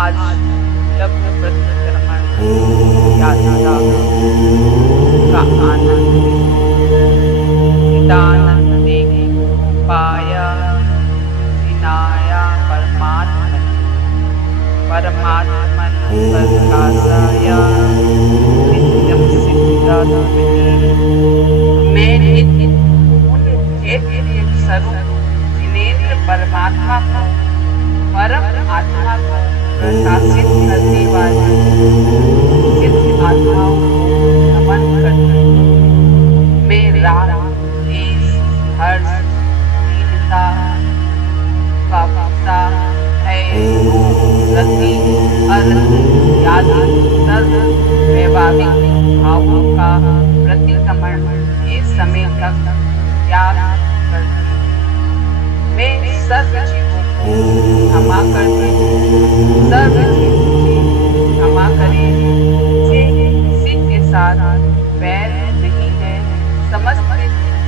आज लघु प्रतिक्रमण यात्रा का आनंद चिदानंद देगी पाया विनाया परमात्मन परमात्मन प्रकाशाया नित्यम सिद्धात्मनि मैं नित्य पूर्ण चैतन्य स्वरूप जिनेंद्र परमात्मा को परम आत्मा को प्रकाशित करने वाली सिद्ध आत्माओं को नमन करती हूँ। मैं राग, द्वेष, हर्ष, दीनता, कामता, भय, रति, अर्थ आदि सर्व वैभाविक भावों का प्रतिक्रमण के समय तक त्याग करती हूँ। मैं सर्व जीवों को क्षमा करती हूँ। सर्व जीवों से क्षमा करें। मुझे किसी के साथ बैर नहीं है। समस्त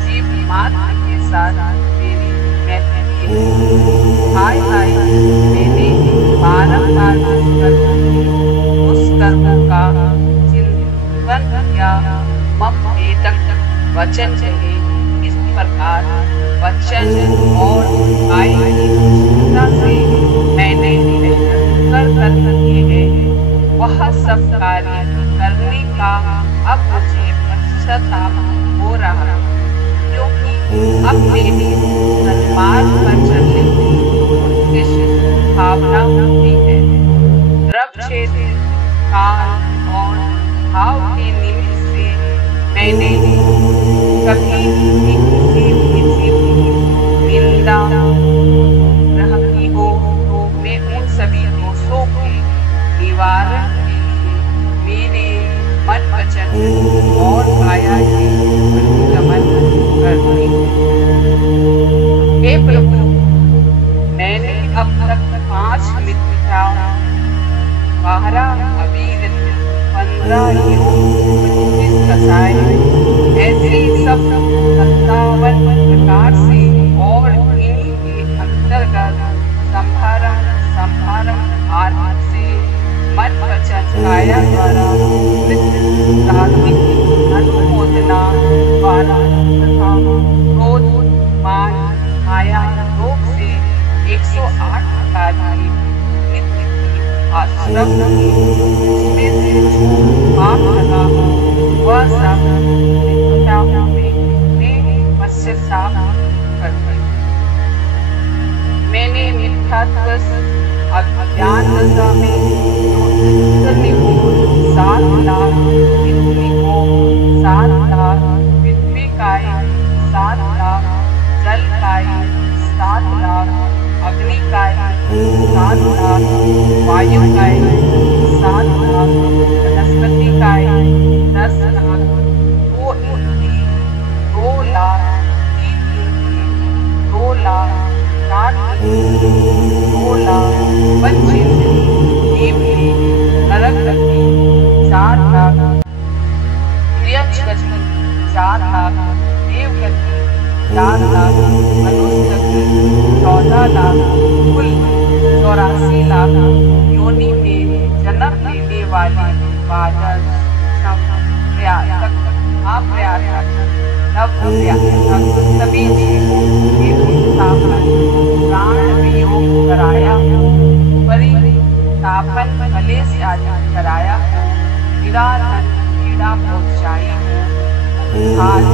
जीव मात्र के साथ मेरी मैत्री है। हाय हाय मैंने बारंबार उस कर्मों का चिंतन किया। मम वेदक वचन कहे। इस प्रकार वचन और काय की शुद्धता से मैंने कर किए हैं। वह सब कार्य करने का अब मुझे पश्चाताप हो रहा है, क्योंकि अब मेरी सन्मार्ग पर चलने की उत्कृष्ट भावना होती है। द्रव क्षेत्र काल और भाव के निमित्त से मैंने कभी भी किसी निंदा ग्रह की हो, तो मैं उन सभी दोषों के निवारण के लिए मेरे मन वचन और काया के प्रतिक्रमण करती हूँ। हे प्रभु, मैंने अब तक 5 मिथ्याओं, 12 अवीर, 15 योग, 25 कसाय, ऐसे सब 57 प्रकार से और इनके अंतर्गत संभारण आदि से मन वचन काया द्वारा सात्विक अनुमोदना द्वारा तथा क्रोध, मान, माया, लोभ से 108 प्रकार की नित्य आश्रम उसमें से जो पाप लगा वह सब मिथ्याओं में पश्चाताप करती हूँ। मैंने मिथ्यात्व अज्ञान दशा में करने को 7 लाख पृथ्वी को 7 लाख पृथ्वी काय 7 लाख जल काय 7 लाख अग्नि काय 7 लाख वायु काय 7 लाख वनस्पति काय 10 लाख 2 इंद्रिय 2 लाख 3 इंद्रिय 2 लाख 4 इंद्रिय 2 लाख 5 इंद्रिय नरक गति 4 लाख यक्ष गति 4 लाख देव गति 4 लाख मनुष्य गति 14 लाख कुल 84 लाख योनि में जन्म लेने वाली बादल प्रयासक अप्रयासक नवप्रयासक सभी जीवों के उत्थापन प्राण वियोग कराया परितापन कलेश आदि कराया निराधन पीड़ा पहुँचाई हाल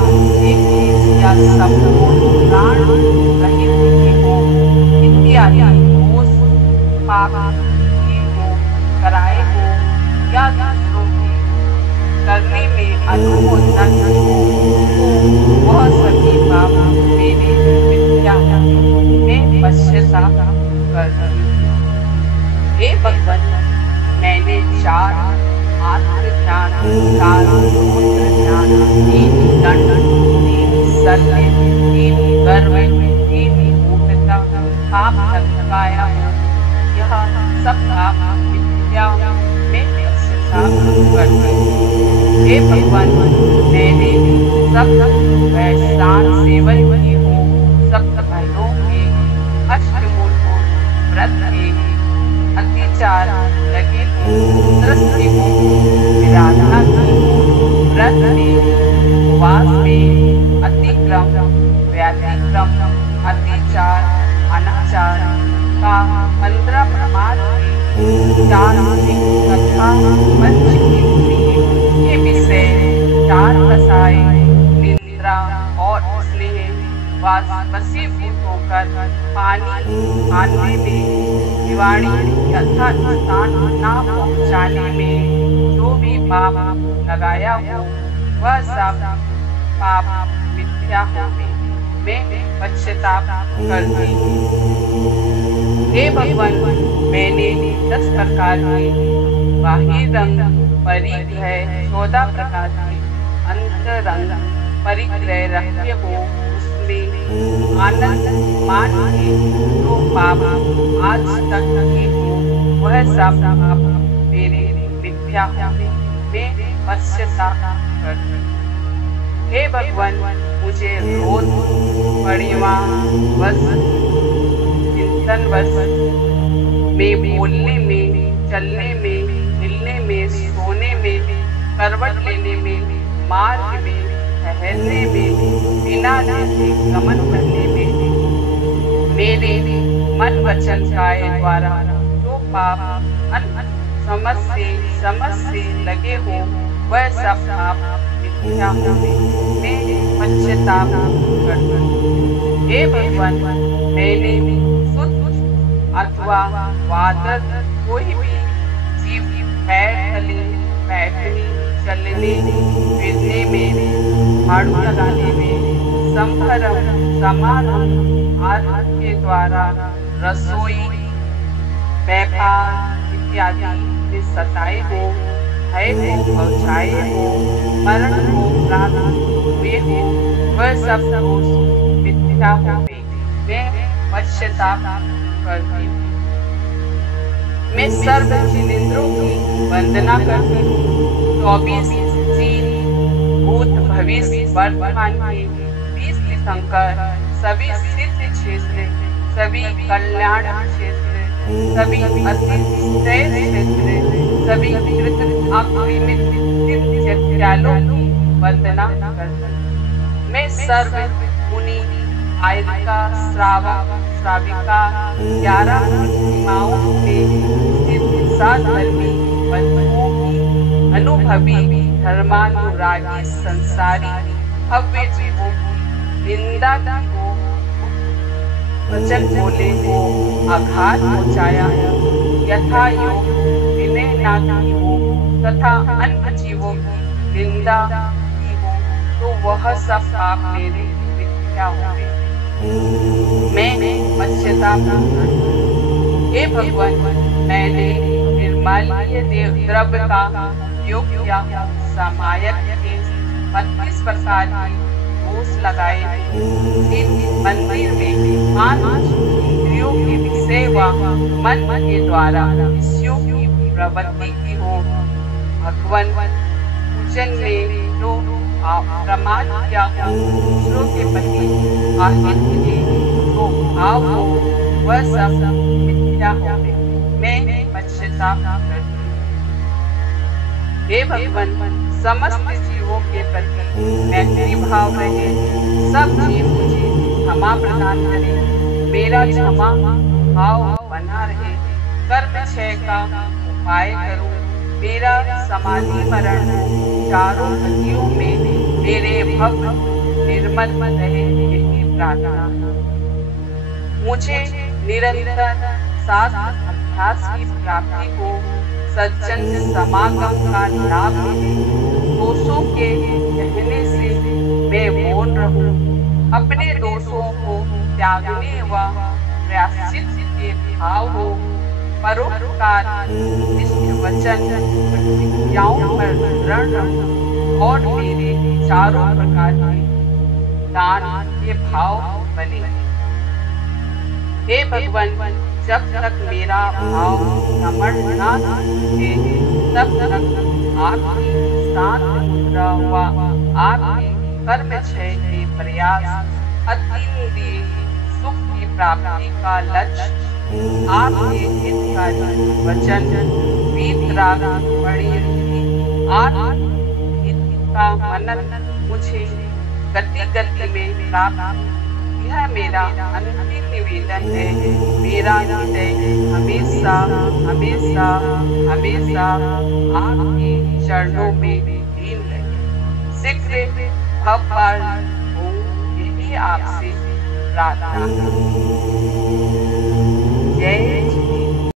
एक चीज या संपूर्ण प्राण रहित हो इत्यादि दोष पाप हो कराए हो या दूसरों की करने में अनुमोदन हो वह सभी पाप मेरे मिथ्या में पश्चाताप करती हूँ। हे भगवान, मैंने 4 आत्म ज्ञान 4 रुद्र ज्ञान 3 दंड 3 सत्य 3 गर्व 3 मूर्खता पाप लगाया यह सब पाप मिथ्या में पश्चाताप करती हूँ। हे भगवान, मैंने सप्त वैश्वान सेवन की हो सप्त भयों के अष्टमूल व्रत के अत्याचार का 15 प्रमाद के 4 तथा पंच इंद्रिय के विषय 4 कसाय निद्रा और स्नेह वशीभूत होकर पानी खाने में दिवाणी यथा स्थान न पहुँचाने में जो भी पाप लगाया हो वह सब पाप मिथ्या होवे। मैं पश्चाताप करती हूँ। हे भगवान, मैंने 10 प्रकार के बाह्य रंग परिग्रह 14 प्रकार के अंतरंग परिग्रह रखे हो, उसमें आनंद मान के जो पाप आज तक किए हो वह सब पाप मेरे मिथ्या होवे। मैं पश्चाताप करती हूँ। हे भगवान, मुझे रोज परिवा वश चिंतन वश में बोलने में, चलने में, हिलने में, सोने में, करवट लेने में, मार्ग में, ठहरने में, बिना देखे गमन करने में मेरे मन वचन काया द्वारा जो पाप समझ से लगे हो वह सब पाप मिथ्या होवे। मैं पश्चाताप करती हूँ। हे भगवान, मैंने सुध अथवा वादर कोई भी जीव पैर तले बैठने, चलने, फिरने में, झाड़ू लगाने में, संभरम समारंभ आदि के द्वारा रसोई व्यापार इत्यादि में सताए हो, भय को पहुँचाए हो, मरण को प्राप्त हुए हो वह सब दोष मिथ्या होवे। मैं पश्चाताप करती हूँ। मैं सर्व जिनेंद्रों की वंदना करती हूँ। 24 जीव भूत भविष्य वर्तमान के 20 तीर्थंकर, सभी सिद्ध क्षेत्र, सभी कल्याण क्षेत्र, सभी अति क्षेत्र, सभी कृत अकृमित तीर्थयालों की वंदना करती हूँ। मैं सर्व मुनि आयिका श्रावक श्राविका 11 प्रतिमाओं में स्थित साधर्मी बंधुओं की, अनुभवी धर्मानुरागी संसारी भव्य जीवों की निंदा की हो, वचन बोले को आघात पहुँचाया हो, यथा योग विनय ना की हो तथा अन्य जीवों की निंदा की हो तो वह सब पाप मेरे मिथ्या होवे। मैं पश्चाताप करती हूँ। हे भगवान, मैंने निर्माल्य द्रव्य का उपयोग किया, सामायक के 32 प्रकार की दोष लगाए, इन मंदिर में 5 इंद्रियों के विषय व मन के द्वारा विषयों की प्रवृत्ति की हो, भगवान पूजन में जो प्रमाद किया हो, दूसरों के प्रति आहित के जो भाव हो वह सब मिथ्या होवे। मैं पश्चाताप करती हूँ। हे भगवान, समस्त जीवों के प्रति मैत्री भाव रहे, सब जीव मुझे क्षमा प्रदान करें, मेरा क्षमा भाव बना रहे, कर्म क्षय का उपाय करूं, मेरा समाधि मरण चारों गतियों में मेरे भव निर्मल रहे, यही प्रार्थना। मुझे निरंतर शास्त्र अभ्यास की प्राप्ति हो, सज्जन समागम का लाभ मिले, दोषों के कहने से मैं मौन रहूं, अपने दोषों को त्यागने व प्रायश्चित के भाव हो, परोपकार वचन प्रतिज्ञाओं पर दृढ़ रहूं और मेरे चारों प्रकार के दान के भाव बने। हे भगवान, जब तक मेरा भाव समर्थ न है तब तक आपकी शांत मुद्रा व आपके कर्म क्षय के प्रयास अतीन्द्रिय सुख की प्राप्ति का लक्ष्य, आपके हितकारी वचन वीतराग बड़ी आपके हित का मनन मुझे गति गति में प्राप्त यह मेरा अंतिम निवेदन है। मेरा हृदय हमेशा हमेशा हमेशा आपके चरणों में लीन रहे। शीघ्र भव पार हो, यही आपसे प्रार्थना। जय